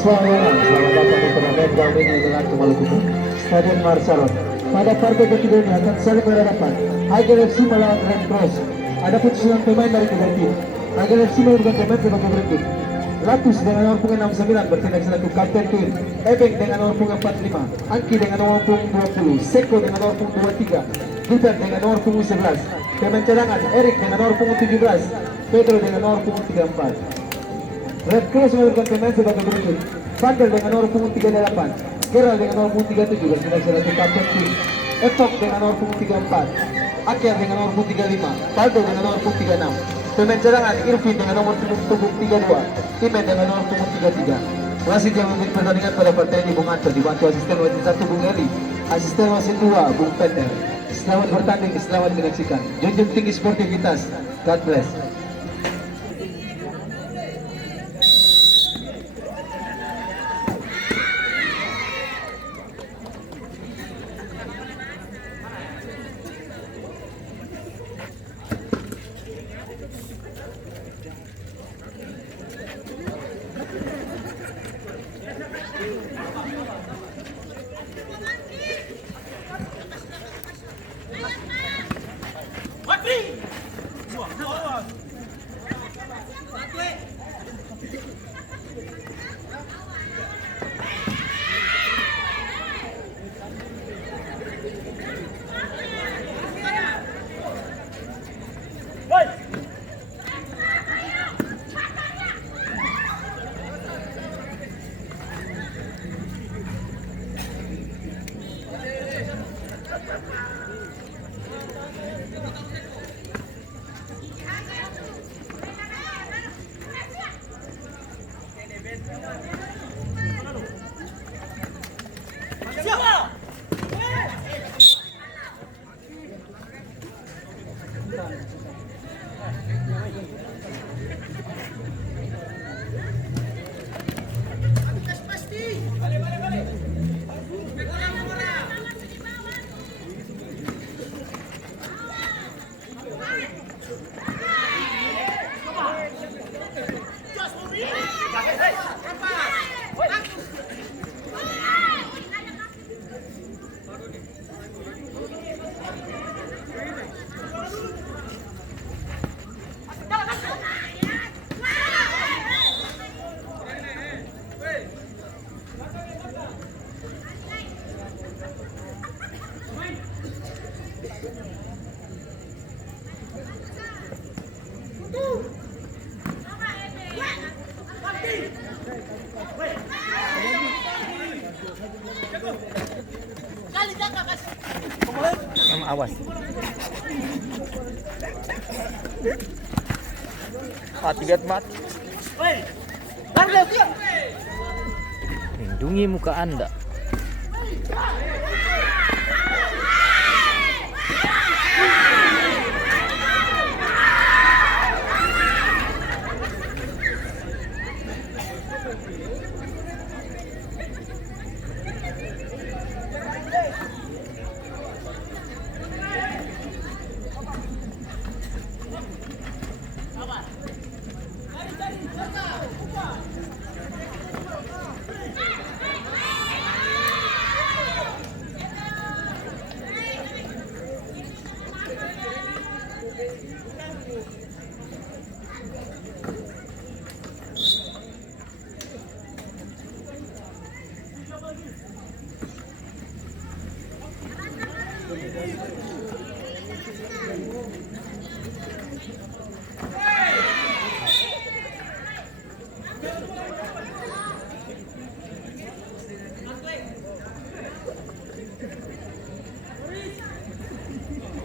Selamat datang di turnamen kali ini dengan Maluku Stadion Marsalon. Pada partai ketiga ini akan saling berhadapan Aigen FC melawan Red Cross. Ada putusan pemain dari kedua tim. Aigen FC merupakan pemain sebagai berikut: Latus dengan nomor punggung 69 bertindak selaku kapten tim, Ebeng dengan nomor punggung 45, Angki dengan nomor punggung 20, Seko dengan nomor punggung 23, Dutan dengan nomor punggung 11, pemain cadangan Erik dengan nomor punggung 17, Pedro dengan nomor punggung 34. Red Cross merupakan pemain sebagai berikut: Vandal dengan nomor punggung 38, Gerald dengan nomor punggung 37 bertindak selaku kapten tim, Etok dengan nomor punggung 34, Akyar dengan nomor punggung 35, Paldo dengan nomor punggung 36. Pemain cadangan Irvin dengan nomor punggung 32, Imen dengan nomor punggung 33. Wasit yang memimpin pertandingan pada partai ini Bung Anto, dibantu asisten wasit 1 Bung Eli, asisten wasit 2 Bung Peter. Selamat bertanding, selamat menyaksikan. Junjung tinggi sportivitas. God bless. Awas. Hati-hati mati. Lindungi muka Anda.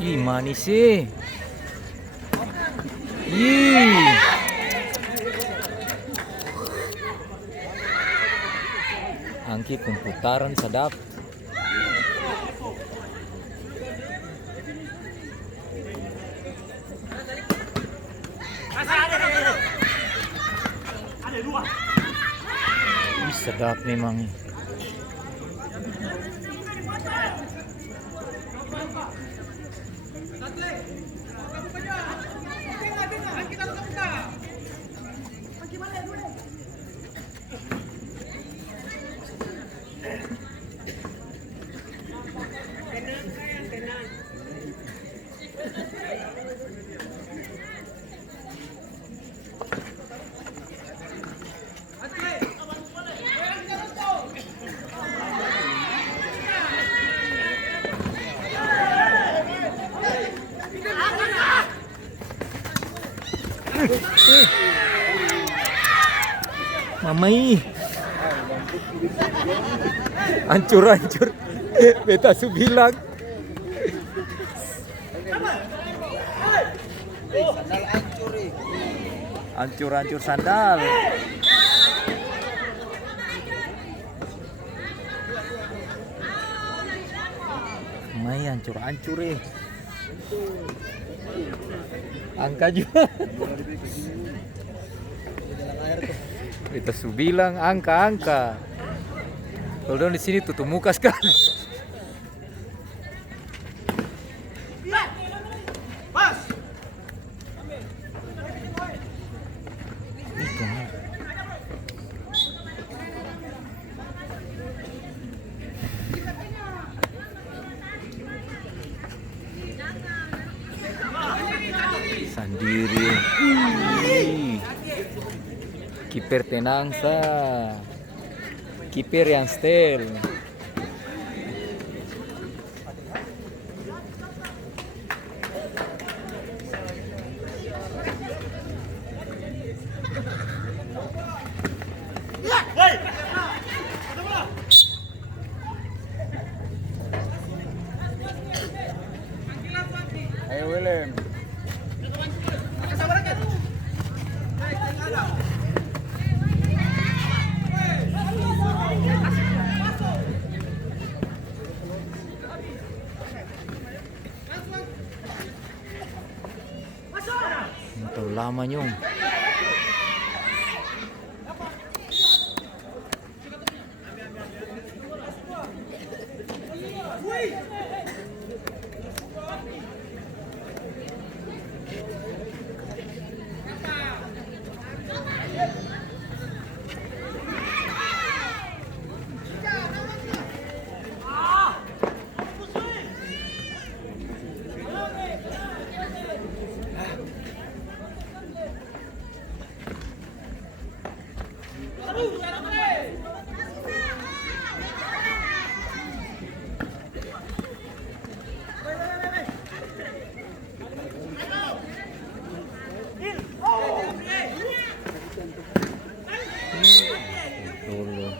Ih, manis sih. Ih. Angki pemutaran sedap. Ih, sedap memang. Mamai. Hancur-hancur. Beta su bilang. Hancur-hancur sandal. Mai hancur-hancur Angka juga. Kita su bilang angka-angka. Kalau di sini tutup muka sekali. Sendiri. Kiper tenang sa. Kiper yang setel. Ayo Willem. Terlalu lama nyong. Dulu.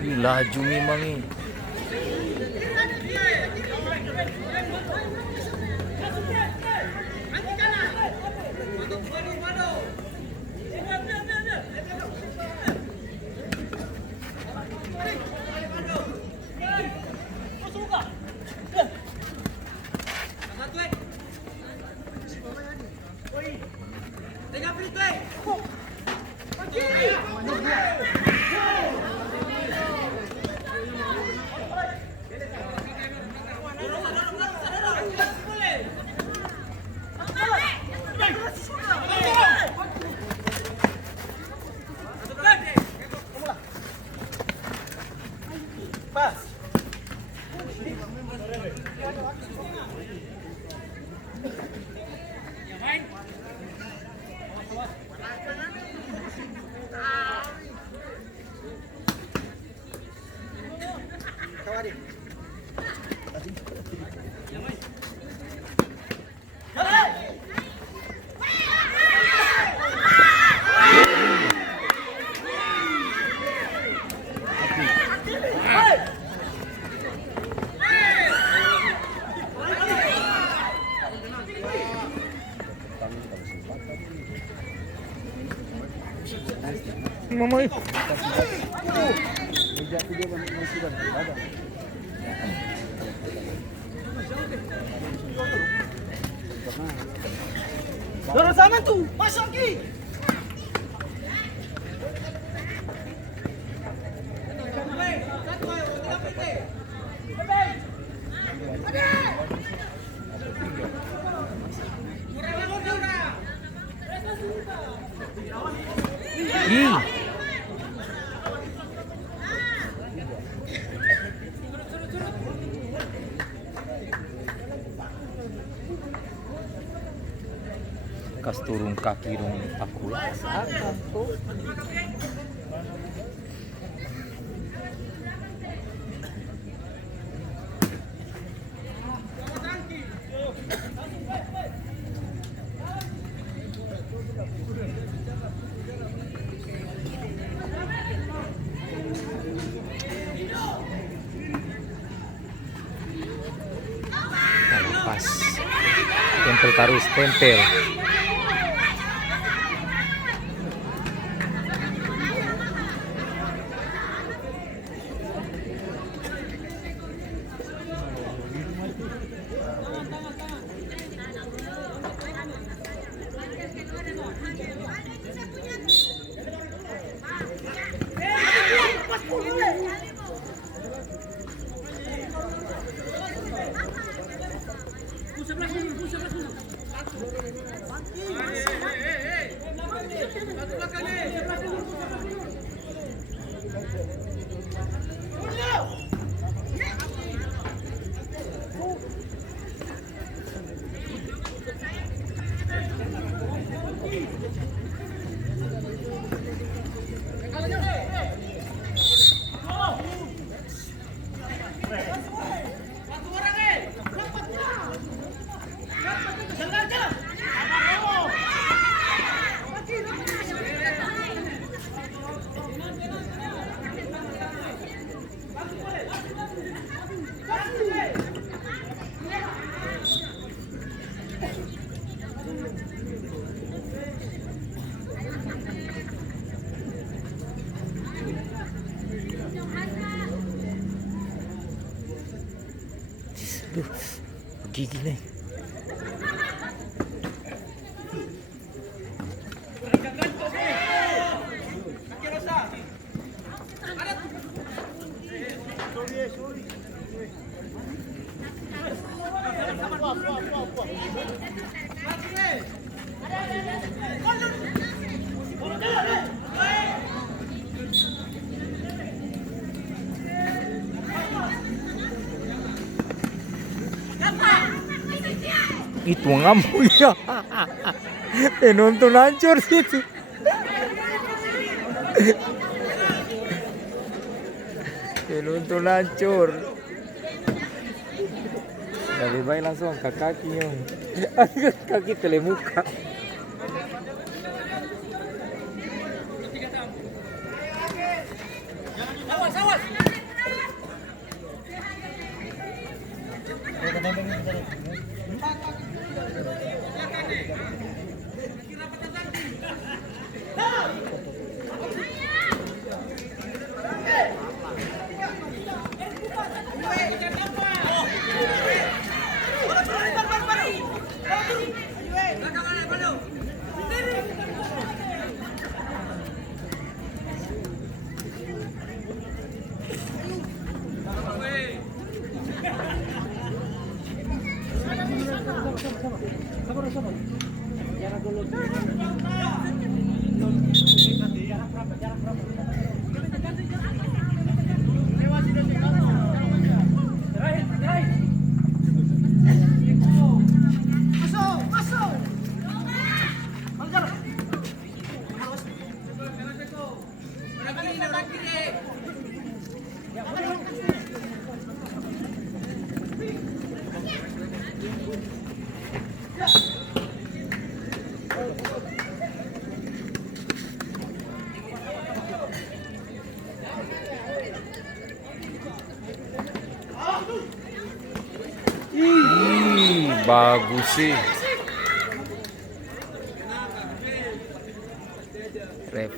Ih, laju memang ini. Mamai. Dorong sana tuh, masuk lagi. kaki. Kas turun kaki dong aku akan tuh. Pas tempel terus tempel. Duh, gigi nih. Itu ngamuk ya. Penonton hancur situ. Penonton hancur. Lebih baik langsung ke kakinya. Kaki telemuka. Bagus sih. Ref.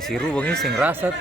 Sing siru bengi sing rasat.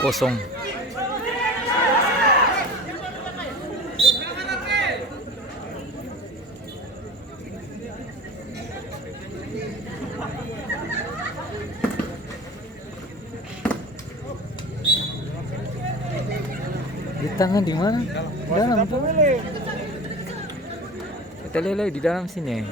Kosong. Di tangan di mana? Dalam tuh. Kita lihat di dalam sini.